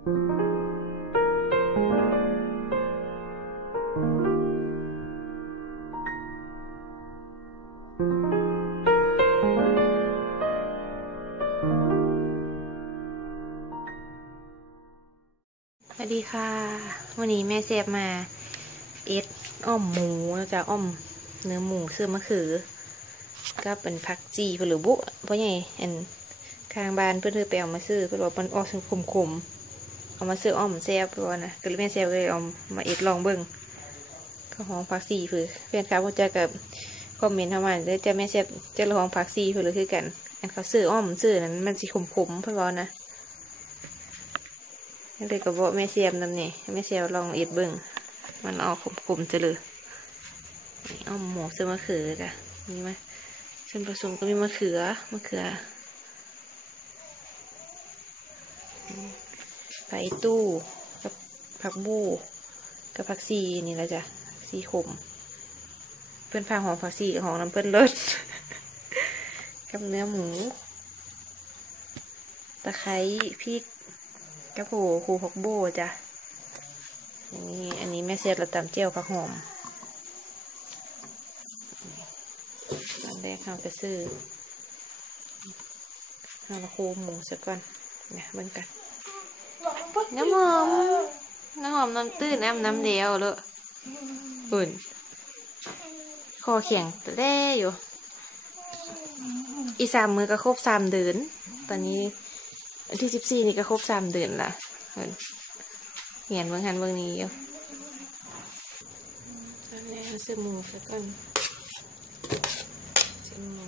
สวัสดีค่ะ วันนี้แม่เสียบมาเอ็ดอ้อมหมูแล้วจากอ้อมเนื้อหมูซื้อมะเขือ ก็เป็นผักจีหรือบุเพราะไงอันข้างบ้านเพื่อนเธอไปเอามาซื้อเพื่อนบอกมันออกถึงขมๆ เอามาซื้ออ้อมแซ่บเพราะว่านะก็เลยแม่เสียบเลยเอามาเอ็ดลองเบิ่งก็หองผักซีเพื่อเพื่อนครับเขาจะกับคอมเมนต์ทำมาเลยจะแม่เสียบจะลองผักซีเพื่อเลยคือกัน อันเขาซื้ออ้อมซื้อนั้นมันสิขมๆเพื่อนบอกนะเลยก็บอกแม่เสียมนำนี่แม่เสียมลองเอ็ดเบิ่งมันออกขมๆจะเลยนี่อ้อมหมูซื้อมะเขือจ้ะนี่ไหมส่วนผสมก็มีมะเขือมะเขือ ไผ่ตู้กับผักบูกับผักซีนี่แหละจ้ะซีขม เพื่อนพาหอมผักซีกับหอมน้ำเพื่อนเลิศกับเนื้อหมู ตะไคร้พริกกระโผครูพักโบจ้ะนี่อันนี้แม่เซตเราตำเจียวผักหอมอันแรกเราจะซื้อเราละโคหมูสักก่อนเนี่ยเบิ่งกัน น้ำหอม น้ำหอมน้ำตื้นน้ำน้ำเดียวเลยอุ่น คอเขียงแต่แด้อยู่ อีสามมือก็ครบสามเดือน ตอนนี้ที่สิบสี่นี่ก็ครบสามเดือนละเห็นเห็นเบื้องหันเบื้องนี้อยู่ตอนนี้ซื้อหมูซะก่อนซื้อหมู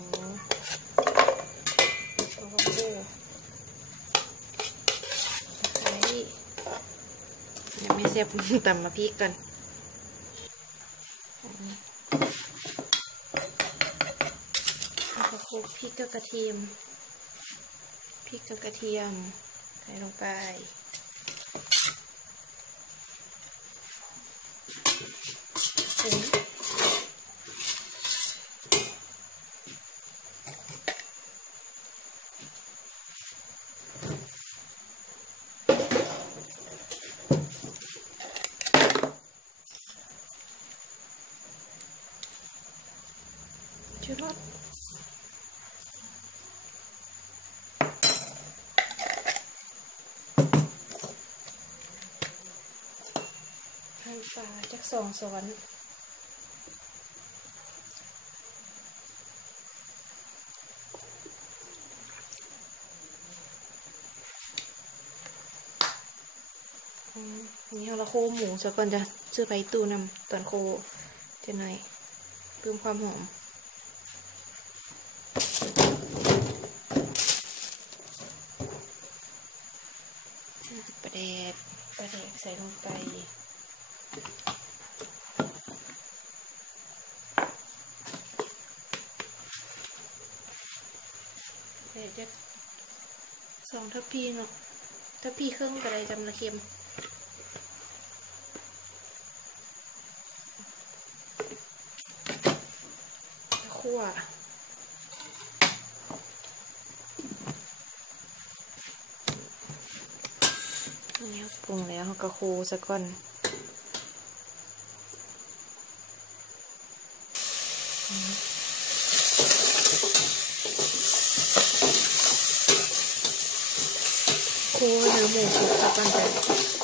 โอ้โหไข่ ยังไม่เสียบตำมาพริกก่อนแล้วก็คลุกพริกกับกระเทียม พริกกับกระเทียม ใส่ลงไป ชูรสให้ปลาจักสองสวนนี่เราโคหมูซะก่อนจะซื้อไปตู้นำตอนโคจะหน่อยเพิ่มความหอม ปลาแดกปลาแดก ใส่ลงไป เดี๋ยวจะสองทัพพีเนาะทัพพีเครึ่องก็ได้จำละเค็มคั่วนี่ปรุงแล้ว เขาก็โคซะก่อนคูเนื้อหมูสุกซะก่อนจ้ะ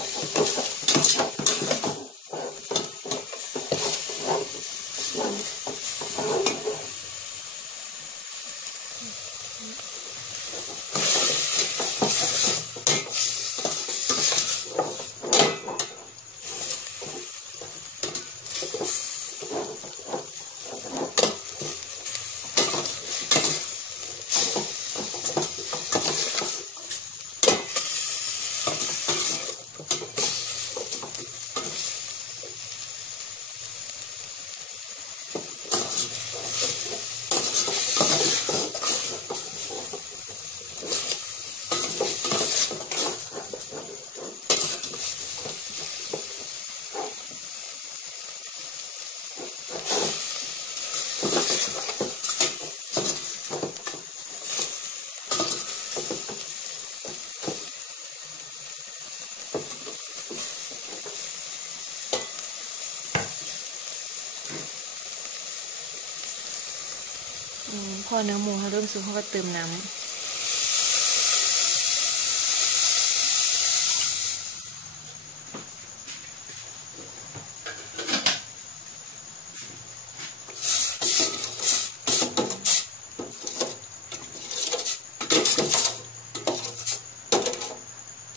พอเนื้อหมูเขาเริ่มสุกเขาก็เติมน้ำ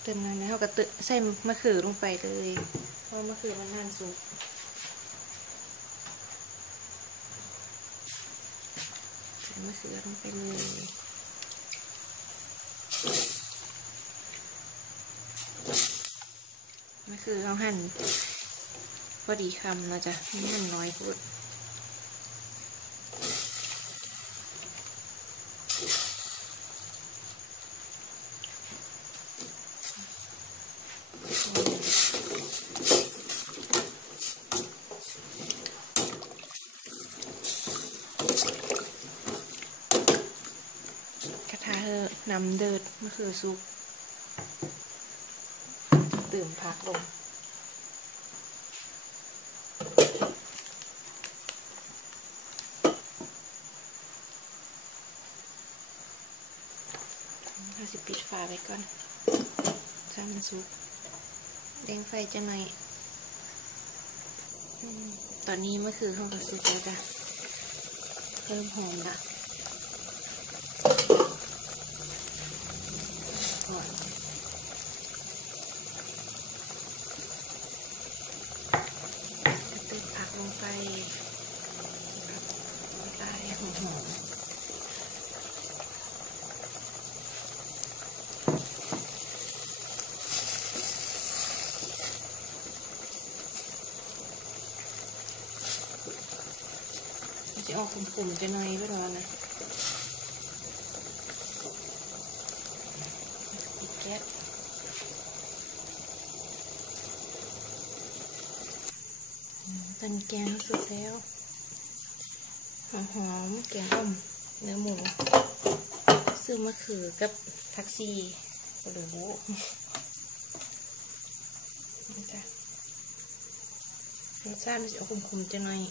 เติมน้ำแล้วเขาก็ตึใส่มะเขือลงไปเลย เพราะมะเขือมันนานสุกใสือลงไปเลยมะเขือเราหั่นพอดีคำเราจะไม่หั่นน้อยพูด กระทะเฮอ นำเดิดมะเขือซุปตื่มพักลงเราสิปิดฝาไว้ก่อนจามันซุปเด้งไฟจะหน่อยอืมตอนนี้มะเขือเข้ากับซุปแล้วจ้ะเริ่มหอมละ ก่อนเติมผักลงไปลายหอมๆมัน จะออกขมๆจะหน่อยไม่ร้อนนะปิดแก๊สตอนแกงสุดแล้ว หอมหอมๆแกงต้มเนื้อหมูซื้อมะเขือกับผักซีหรือบุนี่จ้ะรสชาติมันจะออกขมๆจะหน่อย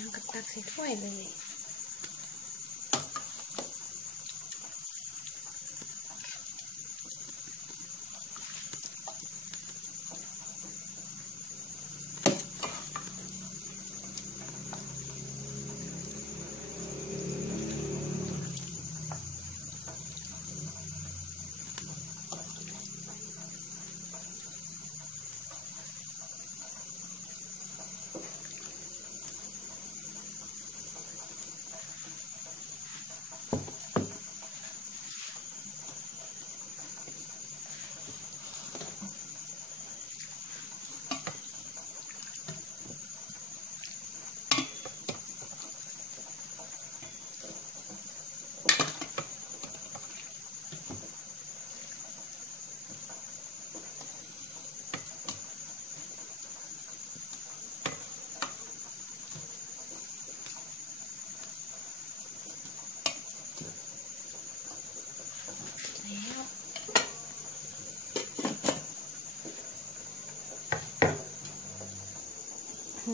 แล้วก็ตักใส่ถ้วยเลย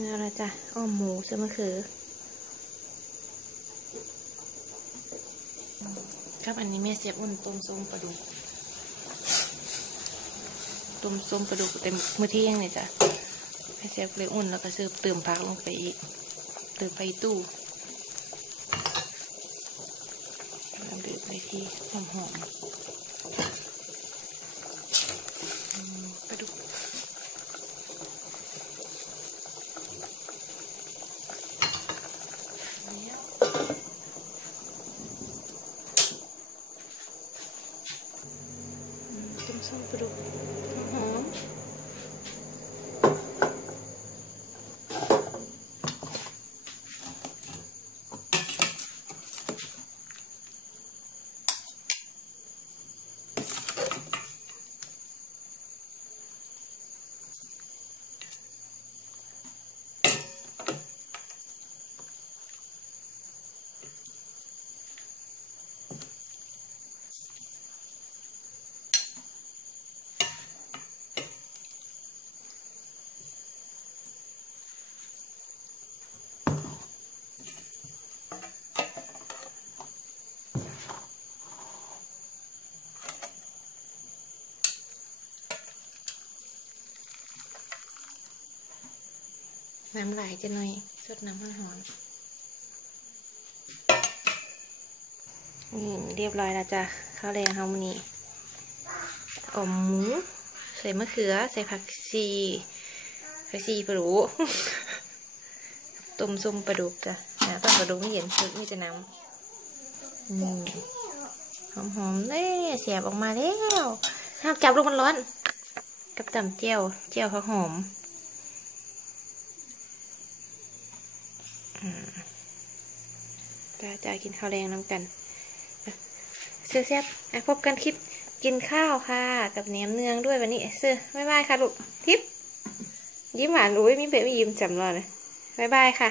นี่อะไรจ้ะอ้อมหมูเสมะเขือครับอันนี้แม่เสียบอุ่นต้มส้มปลาดุกต้มส้มปลาดุกเต็มมื้อเที่ยงเลยจ้ะแม่เสียบเลยอุ่นแล้วก็เสิร์ฟเติมผักลงไปอีกเติมไปตู้น้ำเดือดไปที่หอมๆ ปลาดุก ต้ น้ำไหลจะหน่อยสดน้ำมันหอนนี่เรียบร้อยแล้วจ้ะข้าวแรงเฮามื้อนี้อมหมูใส่มะเขือ ใส่ผักชีผักชีปลารูต้มส้มปลาดุกจ้ะนะต้มปลาดุกไม่เห็นคือมีแต่น้ำหอมหอมเน่เสียบออกมาแล้วห้ามจับลูกมันร้อน กับตำเจียวเจียวผักหอมอืม จ้าจ้ากินข้าวแรงน้ำกันเสื้อแซ่บอะพบกันคลิปกินข้าวค่ะ กับแหนมเนืองด้วยวันนี้เสื้อบ๊ายบายค่ะลูกทิปยิ้มหวานอุ้ยมีเบบี้ยิ้มจำรอเลยบ๊ายบายค่ะ